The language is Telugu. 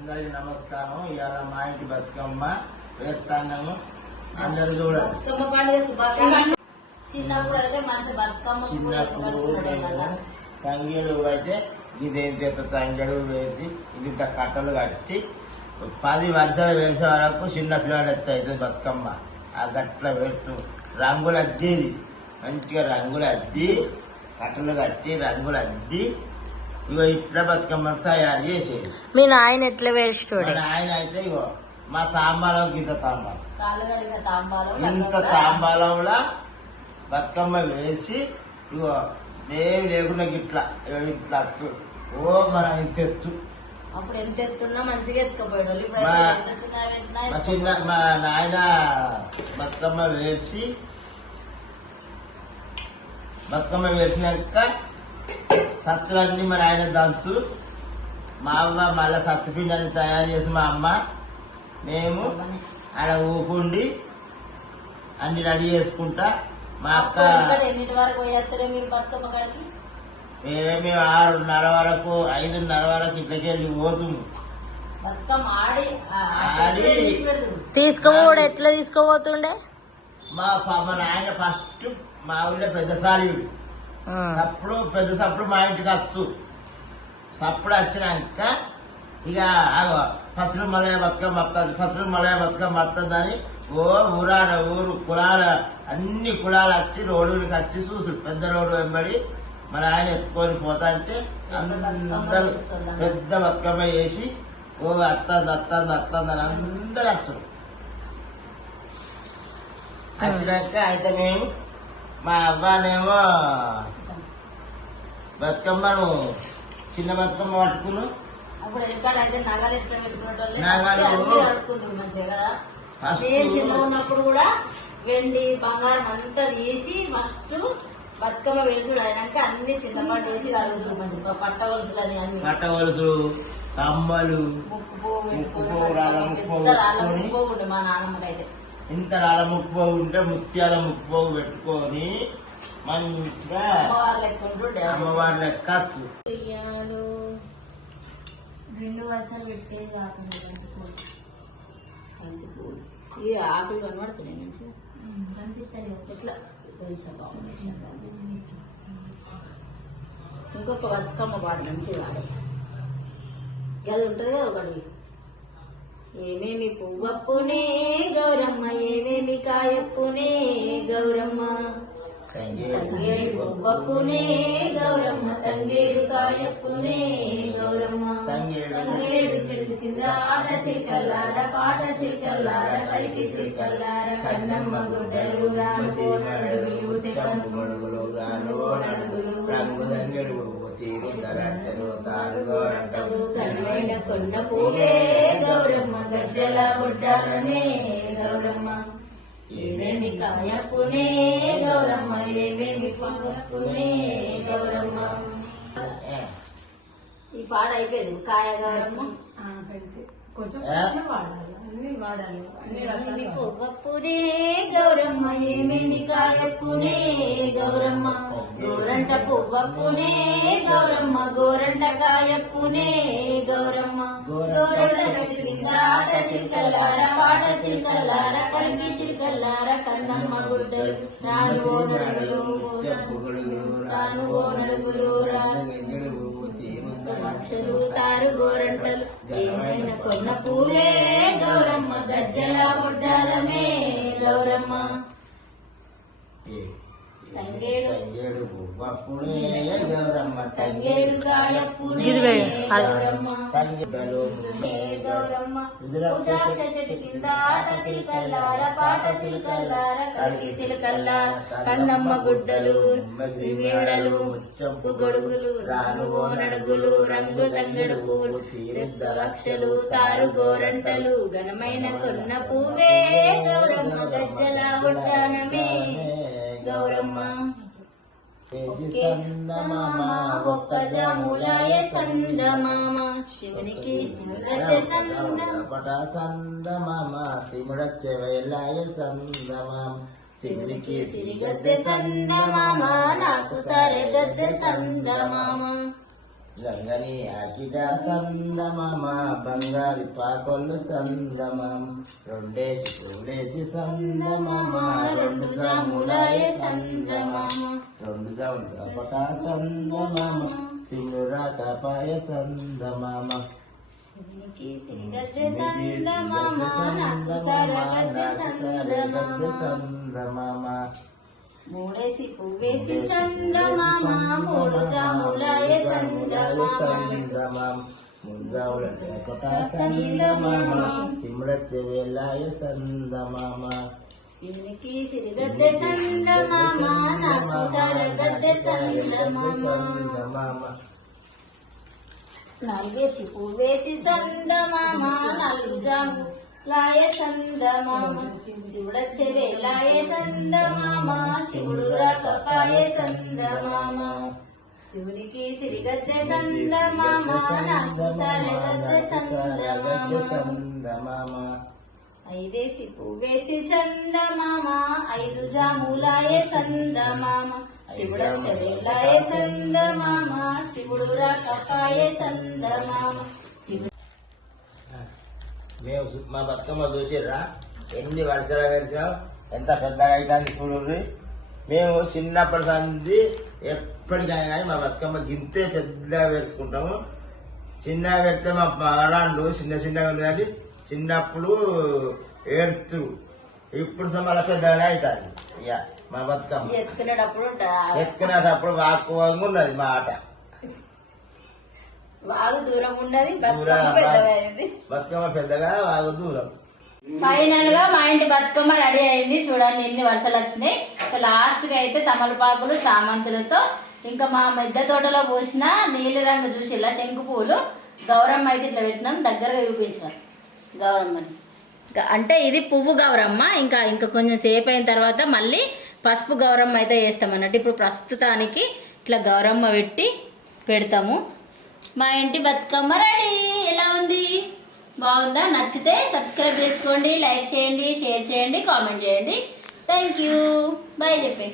అందరికి నమస్కారం. ఇవాళ మా ఇంటి బతుకమ్మ వేస్తాము. అందరు చూడండి. చిన్నప్పుడు అయితే మంచి బతుకమ్మ తంగేడు అయితే ఇదేంత తంగేడు వేసి ఇంత కట్టలు కట్టి 10 వర్షాలు వేసే వరకు చిన్న పిల్లలు ఎత్తుంది బతుకమ్మ. ఆ గట్ల వేస్తూ రంగులు అద్దేది, మంచిగా రంగులు అద్ది కట్టలు కట్టి రంగులు అద్ది ఇగో ఇట్లా బతుకమ్మ తయారు చేసేది. మీ నాయన ఎట్లా వేస్తాడు? ఆయన అయితే ఇగో మా తాంబాలం ఇంత ఇంత తాంబాలంలో బతుకమ్మ వేసి ఇగో ఏమి లేకుండా ఇట్లా ఇట్లా ఓ మన ఇంత ఎత్తు. అప్పుడు ఎంత ఎత్తున్నా మంచిగా ఎత్తుకపోయాడు. మా నాయన బతుకమ్మ వేసినాక సత్తులన్నీ మా నాయన దంచు, మా అమ్మ మళ్ళీ సత్తుపిండి తయారు చేసి మా అమ్మ మేము ఆడ ఊకుండి అన్ని రెడీ చేసుకుంటా. మా అక్క ఎన్నింటి వరకు పోయేస్తారో మీరు బతుకమ్మ కాడికి? మేము 6:30 వరకు 5:30 వరకు ఇట్లకి వెళ్ళి పోతుము. బతుకమ్మ ఆడి తీసుకోపోడు. ఎట్లా తీసుకోపోతుండే? మా నాయన ఫస్ట్ మా ఊళ్ళో పెద్ద సాలీడు సప్పుడు మా ఇంటికి వచ్చు. సప్పుడు వచ్చినాక ఇక ఫస్ట్ మలయ బతుకమ్మ వస్తుంది, ఫస్ట్ మలయ బతుకమ్మ వస్తుంది అని ఊరు కులాల అన్ని కులాలు వచ్చి రోడ్డుకి వచ్చి చూసు. పెద్ద రోడ్డు వెంబడి మన ఆయన ఎత్తుకొని పోతా అంటే అందరూ పెద్ద బతుకమ్మ వేసి అత్తంది అని అందరు వస్తారు. వచ్చినాక అయితే మేము మా అవ్వనేమో బతుకమ్మను చిన్న బతుకమ్మ పట్టుకును. అప్పుడు అయితే నగలు ఎట్లా పెట్టుకునేటోళ్ళు మంచిగా కదా. చిన్న ఉన్నప్పుడు కూడా వెండి బంగారం అంతా తీసి ఫస్ట్ బతుకమ్మ వేసుడు అయినాక అన్ని చిన్నపాటు వేసి అడుగుతారు. మంచి పట్ట గొలుసులు అని అన్ని పట్ట గొలుసులు కమ్మలు ముక్కు పోగు పెట్టుకుని పోగుండే మా నాన్నమ్మకైతే ఇంత రాళ్ళ ముక్కు పోగు ఉంటే ముత్యాల ముక్కు పోగు పెట్టుకొని మంచిగా అమ్మవారి లెక్క 2 వర్షాలు పెట్టేది కాకుండా ఈ ఆకులు కనబడుతున్నాయి మంచిగా కనిపిస్తాయి. ఎట్లా కాంబినేషన్ ఇంకొక బతుకమ్మ పాట మంచిగా ఆడే అది ఉంటుంది కదా ఒకటి. ఏమేమి పువ్వప్పునే గౌరమ్మ, ఏమేమి కాయప్పునే గౌరమ్మ, తంగేడు పువ్వప్పునే గౌరమ్మ, తంగేడు కాయప్పునే గౌరమ్మ, తంగేడు చెట్టు కింద ఆట చిల్కల్లార పాట చిల్కల్లార కలిపి చిల్కల్లార కన్నమ్మ గుడ్డలు కనువైన కొన్న పూలే గౌరమ్మ, గజ్జల బుడ్డాలనే గౌరమ్మ, ఏమేమి కాయప్పునే గౌరమ్మ, ఏమేమి పువ్వప్పునే గౌరమ్మ. ఈ పాట అయిపోయింది. కాయ గౌరమ్మ పువ్వప్పునే గౌరమ్మ, ఏమేమి కాయప్పునే గౌరమ్మ, గోరంట పువ్వప్పునే గౌరమ్మ, గోరంట కాయప్పునే గౌరమ్మ, గోరంట చెట్టు కింద ఆట చిల్కల్లార పాట చిల్కల్లార కలిపి చిల్కల్లార కన్నమ్మ గుడ్డలు రాను ఓ నడుగులు రాను ఓ నడుగులు లక్షలు తారు గోరంటలు ఏమైనా కొన్న పూలే గౌరమ్మ, గజ్జల బుడ్డాలమే గౌరమ్మ, తంగేడు పువ్వప్పునే గౌరమ్మ, తంగేడు కాయప్పునే గౌరమ్మ, గౌరమ్మ, ఉద్రాక్ష చెట్టు కింద ఆట చిల్కల్లార పాట చిల్కల్లార కలిసి చిల్కల్లార కన్నమ్మ గుడ్డలు వీడలు గొడుగులు రాను ఓ నడుగులు రంగు తంగెడు పూలు లక్షలు తారు గోరంటలు ఘనమైన కొన్న పువ్వే గౌరమ్మ, గజ్జల బుడ్డానమే గౌరమ్మ, ఒక్క జాములాయ సందమామ, శివునికి సందమామ, శివుడచ్చే వేలాయ సందమామ, శివునికి సిరిగద్దె సందమామ, నాకు సరే గద్దె సందమామ, గంగని ఆకిట సందమామ బంగారి పాకొల్లు సందమామ రెండేసి పూలేసి సందమామ రెండు జాములాయ సందమామ రెండు జాములు కపట సందమామ తిమ్మురా కపాయ సందమామ సందమామ మూడేసి పువ్వేసి చందమామ మూడు జాములాయ సందమామ సిమ్రత్య వేలాయ సందమామ సిరికి సిరిగద్దె సందమామ నాకు సరగద్దె సందమామ నాలుగేసి పువ్వేసి సందమామ నాలుగు జాములాయ సందమామ శివుడచ్చే వేలాయ సందమామ శివుడు రాకపాయ సందమామ శివుడికి సిరిగద్దె సందమామ నాకు సరగద్దె సందమామ ఐదేసి పువ్వేసి చందమామ ఐదు జాములాయ సందమామ శివుడచ్చే వేలాయ సందమామ శివుడు రాకపాయ సందమామ మేము మా బతుకమ్మ చూసిర్రా ఎన్ని వర్షాలు వేసాం ఎంత పెద్దగా అవుతుంది చూడండి. మేము చిన్నప్పటి సంది ఎప్పటికైనా కానీ మా బతుకమ్మ గింతే పెద్దగా వేసుకుంటాము. చిన్నగా పెడితే మా ఆడాళ్ళు చిన్నగా ఉంది కానీ చిన్నప్పుడు ఏడుతురు, ఇప్పుడు మళ్ళీ పెద్దగానే అవుతుంది. ఇక మా బతుకమ్మ ఎత్తుకునేటప్పుడు వాక్కువంగా ఉన్నది మా ఆట. వాగు దూరం ఉన్నది బతుకమ్మ పెద్దగా వాగు దూరం. ఫైనల్ గా మా ఇంటి బతుకమ్మ రెడీ అయింది. చూడండి ఎన్ని వరుసలు వచ్చినాయి. లాస్ట్ గా అయితే తమలపాకులు చామంతులతో ఇంకా మా మిద్దె తోటలో పోసిన నీలి రంగు చూసి ఇలా శంకు పూలు గౌరమ్మ అయితే ఇట్లా పెట్టినాం. దగ్గరగా చూపించినాం గౌరమ్మని. అంటే ఇది పువ్వు గౌరమ్మ. ఇంకా కొంచెం సేపు అయిన తర్వాత మళ్ళీ పసుపు గౌరమ్మ అయితే వేస్తాం అన్నట్టు. ఇప్పుడు ప్రస్తుతానికి ఇట్లా గౌరమ్మ పెడతాము. మా ఇంటి బతుకమ్మ రెడీ. ఎలా ఉంది? బాగుందా? నచ్చితే సబ్స్క్రైబ్ చేసుకోండి, లైక్ చేయండి, షేర్ చేయండి, కామెంట్ చేయండి. Thank you. బాయ్ చెప్పే.